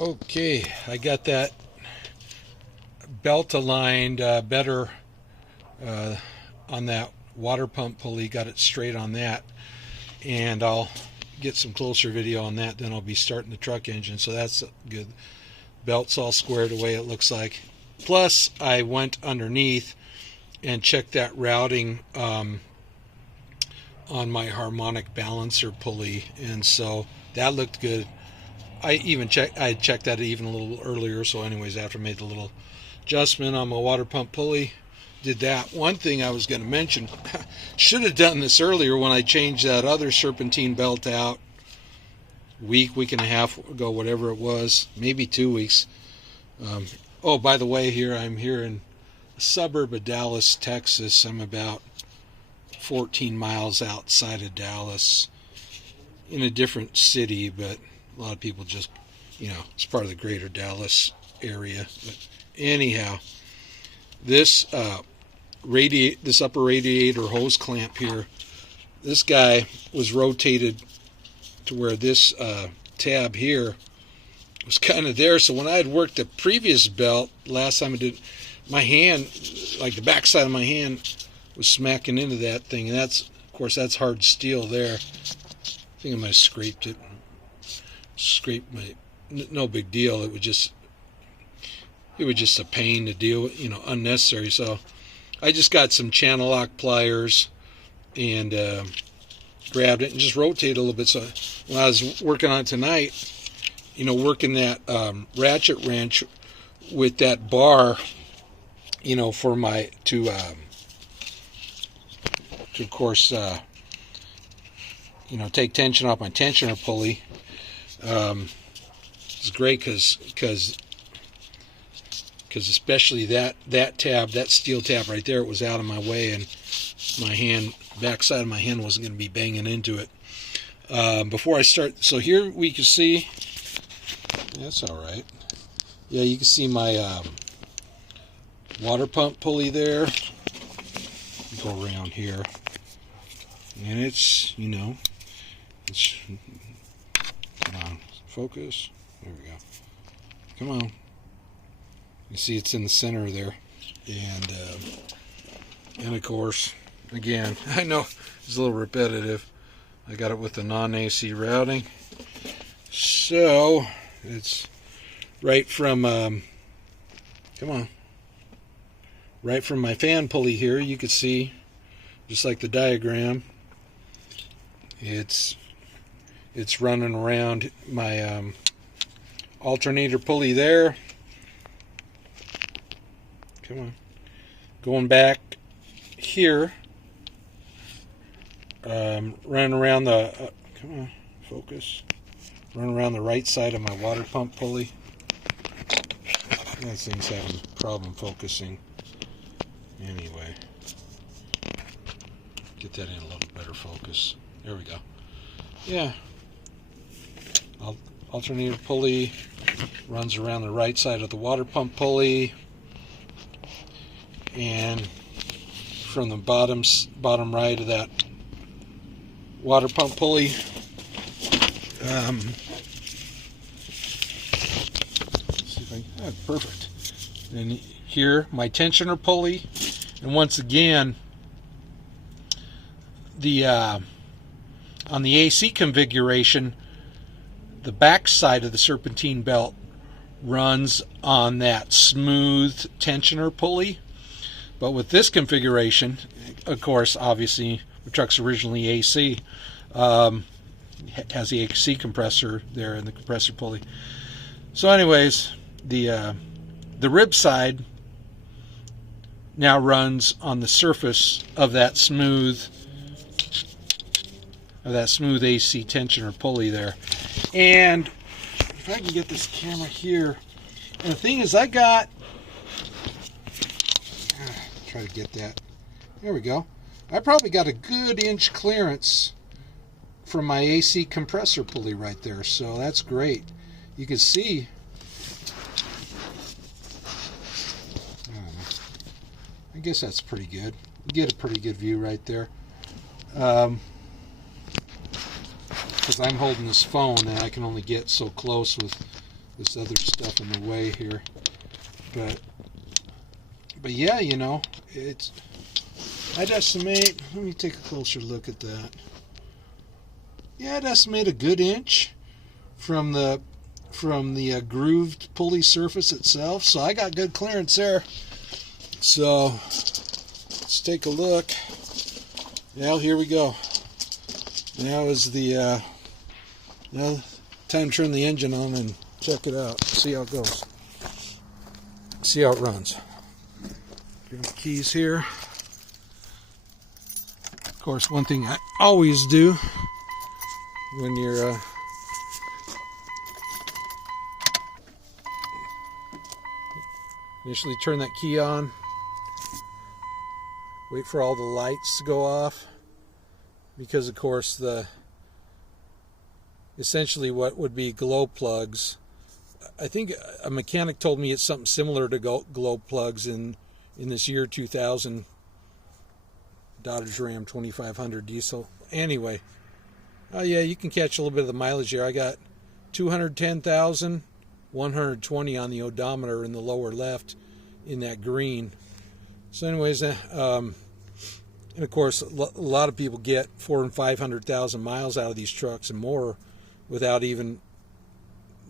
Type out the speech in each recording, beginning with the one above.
Okay, I got that belt aligned better on that water pump pulley, got it straight on that, and I'll get some closer video on that, then I'll be starting the truck engine, so that's good. Belt's all squared away, it looks like. Plus I went underneath and checked that routing on my harmonic balancer pulley, and so that looked good. I checked that even a little earlier, so anyways, after I made the little adjustment on my water pump pulley, did that. One thing I was going to mention, should have done this earlier when I changed that other serpentine belt out week and a half ago, whatever it was, maybe 2 weeks. Oh, by the way, I'm here in a suburb of Dallas, Texas. I'm about 14 miles outside of Dallas in a different city, but a lot of people just, it's part of the greater Dallas area. But anyhow, this this upper radiator hose clamp here, this guy was rotated to where this tab here was kind of there. So when I had worked the previous belt, last time I did, my hand, like the back side of my hand, was smacking into that thing, and that's, of course, that's hard steel there. I think I might have scraped it. No big deal. It was just a pain to deal with, unnecessary. So I just got some channel lock pliers and grabbed it and just rotated a little bit. So when I was working on it tonight, working that ratchet wrench with that bar, for my to of course take tension off my tensioner pulley. It's great because especially that tab, that steel tab right there, it was out of my way, and my hand, backside of my hand, wasn't going to be banging into it. Before I start, so here we can see, that's all right. Yeah, you can see my water pump pulley there. Go around here, and it's, it's, come on, focus. There we go. Come on. You see it's in the center there, and of course, again, I know it's a little repetitive. I got it with the non-AC routing, so it's right from right from my fan pulley here. You can see, just like the diagram, it's running around my alternator pulley there. Come on. Going back here, running around the, come on, focus. Running around the right side of my water pump pulley. That thing's having a problem focusing. Anyway, get that in a little better focus. There we go. Yeah. Alternator pulley runs around the right side of the water pump pulley, and from the bottom right of that water pump pulley, perfect. And here my tensioner pulley, and once again, the on the AC configuration, the back side of the serpentine belt runs on that smooth tensioner pulley. But with this configuration, of course, obviously, the truck's originally AC, has the AC compressor there in the compressor pulley. So anyways, the rib side now runs on the surface of that smooth AC tensioner pulley there. And if I can get this camera here, and the thing is, I got, try to get that, there we go. I probably got a good inch clearance from my AC compressor pulley right there, so that's great. You can see, I guess that's pretty good. You get a pretty good view right there. Because I'm holding this phone and I can only get so close with this other stuff in the way here. But yeah, you know, I'd estimate, let me take a closer look at that. Yeah, I'd estimate a good inch from the grooved pulley surface itself. So I got good clearance there. So let's take a look. Now here we go. Now is the now time to turn the engine on and check it out. See how it goes. See how it runs. Grab the keys here. Of course, one thing I always do when you're initially turn that key on, wait for all the lights to go off, because of course essentially what would be glow plugs, I think a mechanic told me it's something similar to glow plugs in this year 2000 Dodge Ram 2500 diesel. Anyway, oh yeah, you can catch a little bit of the mileage here. I got 210,000, 120 on the odometer in the lower left in that green. So anyways, and of course a lot of people get 400,000 and 500,000 miles out of these trucks and more without even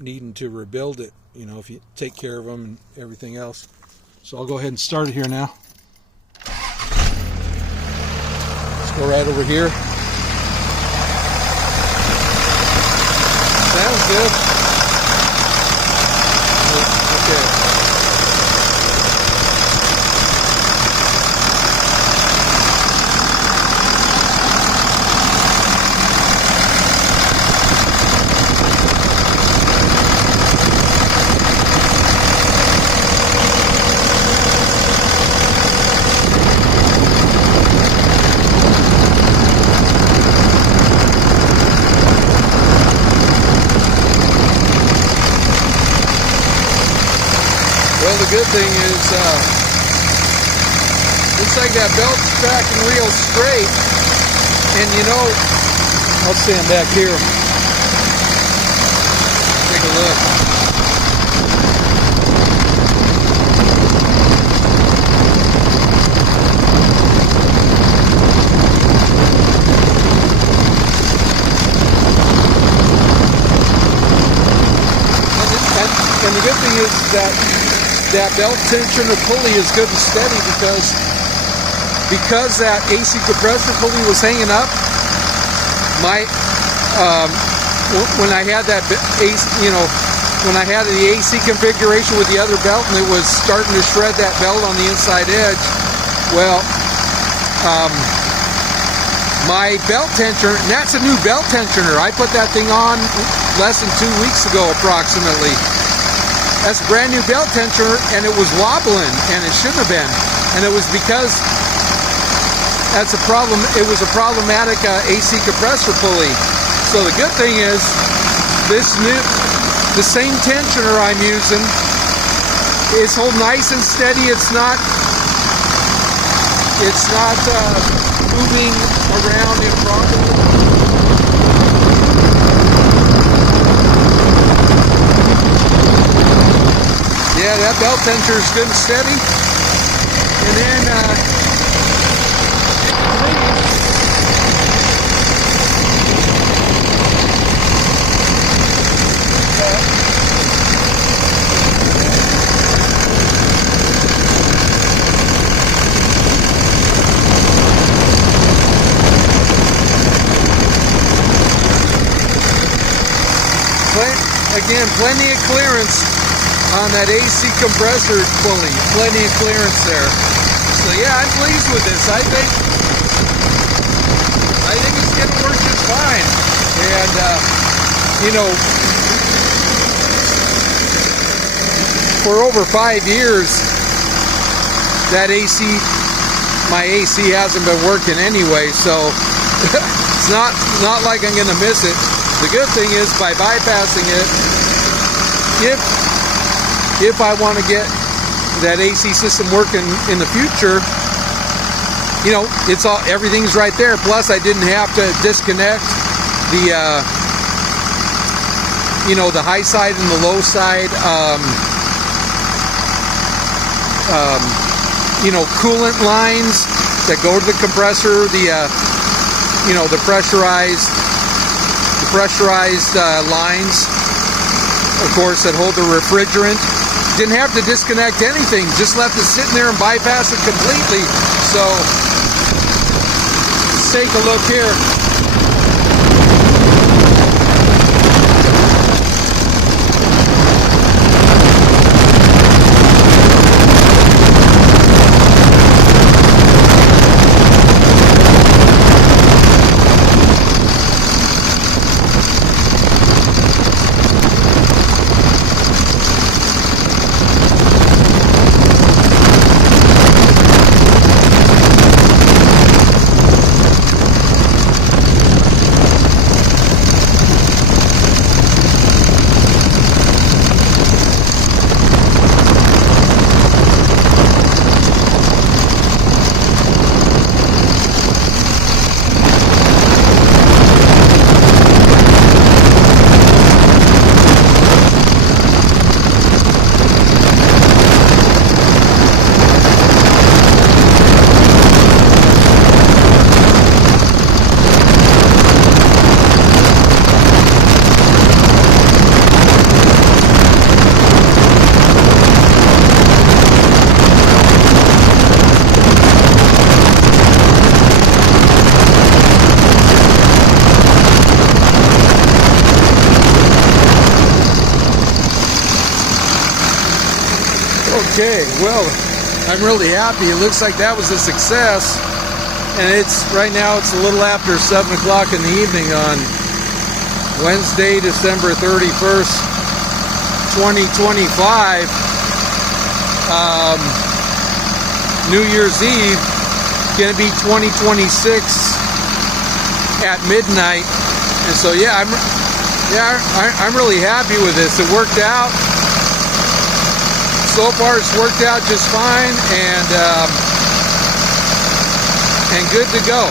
needing to rebuild it, you know, if you take care of them and everything else. So I'll go ahead and start it here now. Let's go right over here. Sounds good. Okay. Well, the good thing is, looks like that belt's tracking real straight. And you know, I'll stand back here. Take a look. And the good thing is that belt tension or pulley is good and steady because that AC compressor pulley was hanging up. When I had that AC, you know, when I had the AC configuration with the other belt and it was starting to shred that belt on the inside edge, well, my belt tensioner, and that's a new belt tensioner. I put that thing on less than 2 weeks ago approximately. That's a brand new belt tensioner, and it was wobbling, and it shouldn't have been. And it was because that's a problem. It was a problematic AC compressor pulley. So the good thing is, the same tensioner I'm using is holding nice and steady. It's not moving around improperly. Yeah, that belt tensioner is good and steady. And then again, plenty of clearance on that AC compressor pulley. Plenty of clearance there. So yeah, I'm pleased with this. I think it's going to work just fine. And you know, for over 5 years, that my AC hasn't been working anyway. So it's not like I'm going to miss it. The good thing is, by bypassing it, if I want to get that AC system working in the future, you know, everything's right there. Plus, I didn't have to disconnect the you know, the high side and the low side, you know, coolant lines that go to the compressor, the you know, the pressurized lines, of course, that hold the refrigerant. Didn't have to disconnect anything, just left it sitting there and bypass it completely. So let's take a look here. Okay, well, I'm really happy. It looks like that was a success, and right now it's a little after 7 o'clock in the evening on Wednesday, December 31st, 2025. New Year's Eve, gonna be 2026 at midnight, and so yeah, I'm really happy with this. It worked out. So far, it's worked out just fine, and good to go.